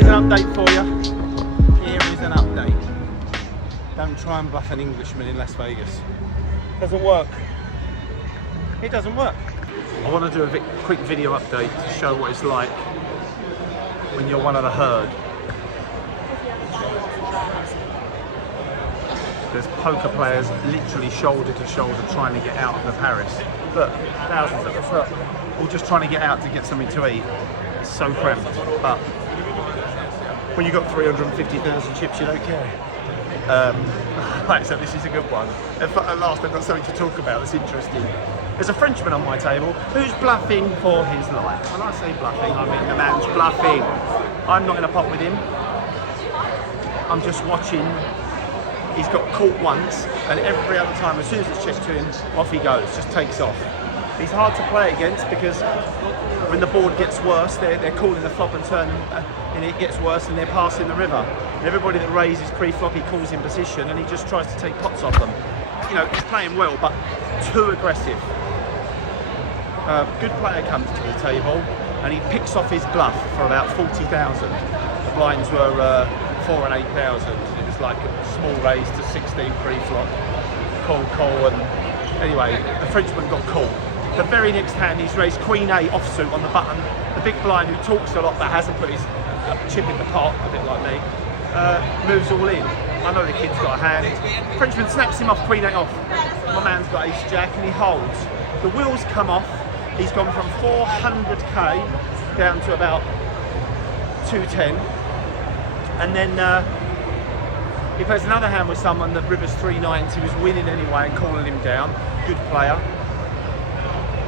Here's an update for you. Here is an update. Don't try and bluff an Englishman in Las Vegas. Doesn't work. It doesn't work. I want to do a quick video update to show what it's like when you're one of the herd. There's poker players literally shoulder to shoulder trying to get out of the Paris. Look, thousands of us, look, all just trying to get out to get something to eat. It's so cramped, but when you've got 350,000 chips, you don't care. Right, so this is a good one. At last I've got something to talk about that's interesting. There's a Frenchman on my table who's bluffing for his life. When I say bluffing, I mean the man's bluffing. I'm not in a pot with him. I'm just watching. He's got caught once, and every other time, as soon as it's checked to him, off he goes, just takes off. He's hard to play against because when the board gets worse, they're calling the flop and turn, and it gets worse, and they're passing the river. And everybody that raises pre-flop, he calls in position, and he just tries to take pots off them. You know, he's playing well, but too aggressive. Good player comes to the table, and he picks off his bluff for about 40,000. The blinds were 4 and 8,000. It was like a small raise to 16 pre-flop, call, and anyway, the Frenchman got called. The very next hand, he's raised Queen A offsuit on the button. The big blind, who talks a lot but hasn't put his chip in the pot, a bit like me, moves all in. I know the kid's got a hand. Frenchman snaps him off, Queen A off. My man's got ace jack and he holds. The wheels come off. He's gone from 400k down to about 210. And then he plays another hand with someone that rivers 3-9s. He was winning anyway and calling him down. Good player.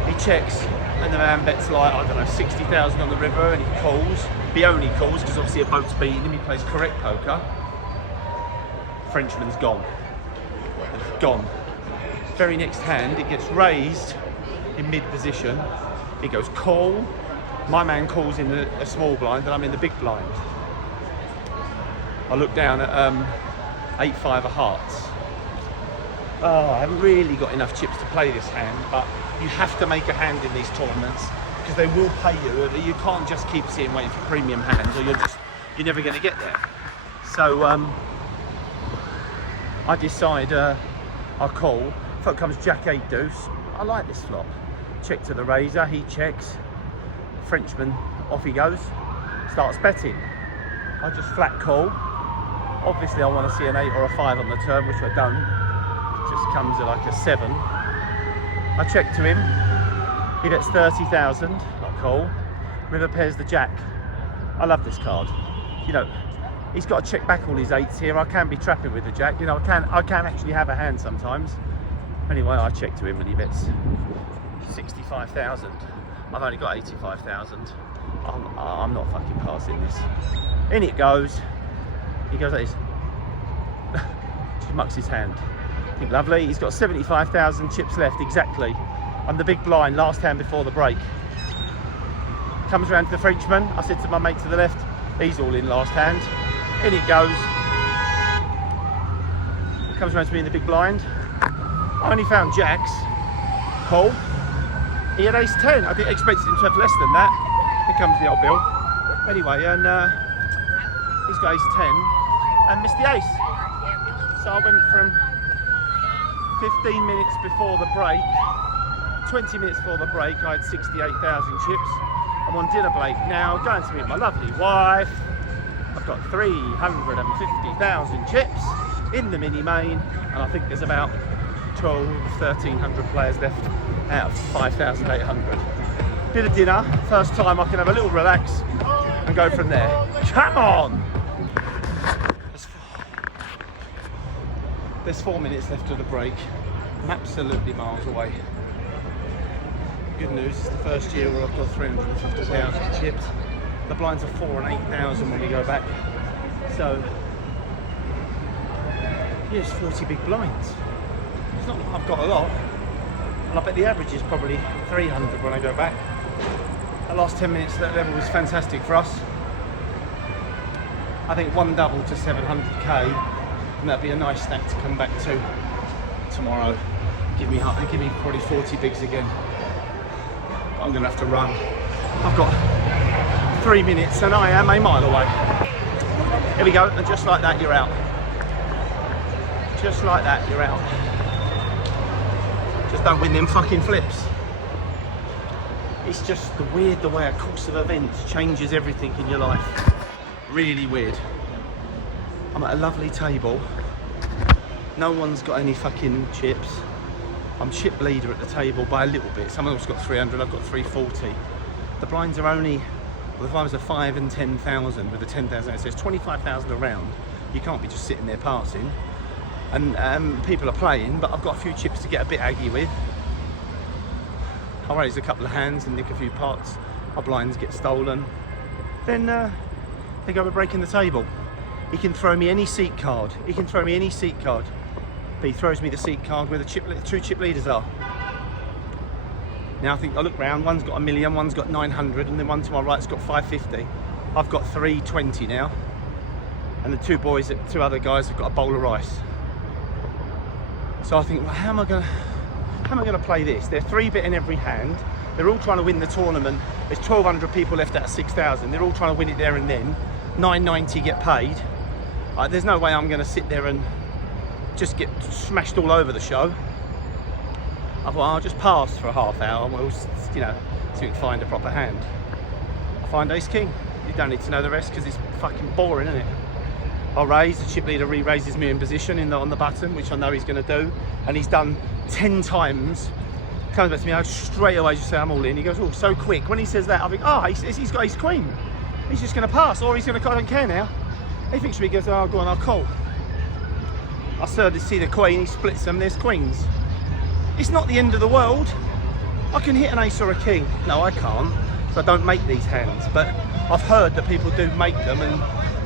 He checks and the man bets like, I don't know, 60,000 on the river, and he calls. He only calls because obviously a boat's beating him. He plays correct poker. Frenchman's gone. Gone. Very next hand, it gets raised in mid position. He goes call. My man calls in a small blind, and I'm in the big blind. I look down at 8-5 of hearts. Oh, I haven't really got enough chips to play this hand, but you have to make a hand in these tournaments because they will pay you. You can't just keep sitting waiting for premium hands, or you're never going to get there. So I decide I'll call. Flop comes Jack 8 deuce. I like this flop. Check to the razor. He checks. Frenchman, off he goes. Starts betting. I just flat call. Obviously I want to see an 8 or a 5 on the turn, which I don't. It just comes at like a 7. I check to him. He bets 30,000. I call. River pairs the jack. I love this card. You know, he's got to check back all his 8s here. I can be trapping with the jack. You know, I can actually have a hand sometimes. Anyway, I check to him and he bets 65,000. I've only got 85,000. I'm not fucking passing this. In it goes. He goes like this. Just mucks his hand. I think lovely. He's got 75,000 chips left, exactly. I'm the big blind, last hand before the break. Comes around to the Frenchman. I said to my mate to the left, he's all in last hand. In it goes. Comes around to me in the big blind. I only found jacks. Call. He had ace 10. I didn't expect him to have less than that. Here comes the old bill. Anyway, and he's got ace 10 and missed the ace. So I went from 15 minutes before the break, 20 minutes before the break, I had 68,000 chips. I'm on dinner break now, going to meet my lovely wife. I've got 350,000 chips in the mini main, and I think there's about 1,300 players left out of 5,800. Bit of dinner, first time I can have a little relax and go from there. Come on! There's 4 minutes left of the break. I'm absolutely miles away. Good news, it's the first year where I've got 350,000 chips. The blinds are 4 and 8,000 when we go back. So, yeah, it's 40 big blinds. It's not like I've got a lot. And I bet the average is probably 300 when I go back. The last 10 minutes, that level was fantastic for us. I think one double to 700k. And that'd be a nice stack to come back to tomorrow. Give me probably 40 bigs again. But I'm gonna have to run. I've got 3 minutes and I am a mile away. Here we go, and just like that you're out. Just like that you're out. Just don't win them fucking flips. It's just the way a course of events changes everything in your life. Really weird. I'm at a lovely table. No one's got any fucking chips. I'm chip leader at the table by a little bit. Someone else got 300, I've got 340. The blinds are only, well, the blinds are 5 and 10,000 with the 10,000. So it's 25,000 around. You can't be just sitting there passing. And people are playing, but I've got a few chips to get a bit aggy with. I'll raise a couple of hands and nick a few pots. Our blinds get stolen. Then they go with breaking the table. He can throw me any seat card. He can throw me any seat card. But he throws me the seat card where the two chip leaders are. Now I think I look round, one's got 1 million, one's got 900, and then one to my right's got 550. I've got 320 now. And the two other guys have got a bowl of rice. So I think, well, how am I gonna play this? They're 3-bit in every hand. They're all trying to win the tournament. There's 1,200 people left out of 6,000. They're all trying to win it there and then. 990 get paid. There's no way I'm gonna sit there and just get smashed all over the show. I thought I'll just pass for a half hour and we'll, you know, see if we can find a proper hand. I find ace king. You don't need to know the rest because it's fucking boring, isn't it? I'll raise, the chip leader re-raises me in position on the button, which I know he's going to do, and he's done 10 times. Comes back to me, I straight away just say I'm all in. He goes, oh, so quick. When he says that, I think, oh, he's got his queen. He's just going to pass, or he's going to, I don't care now. He thinks he goes, oh, go on, I'll call. I started to see the queen, he splits them, there's queens. It's not the end of the world. I can hit an ace or a king. No, I can't, so I don't make these hands, but I've heard that people do make them and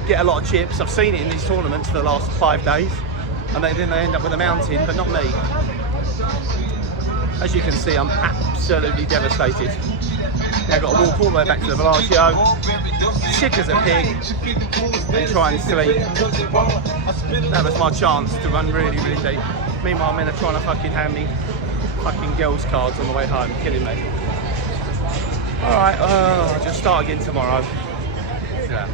get a lot of chips. I've seen it in these tournaments for the last 5 days, and then they end up with a mountain, but not me. As you can see, I'm absolutely devastated. Now I've got to walk all the way back to the Bellagio, sick as a pig, and try and sleep. That was my chance to run really, really deep. Meanwhile, men are trying to fucking hand me fucking girls' cards on the way home, killing me. Alright, I'll just start again tomorrow. Yeah.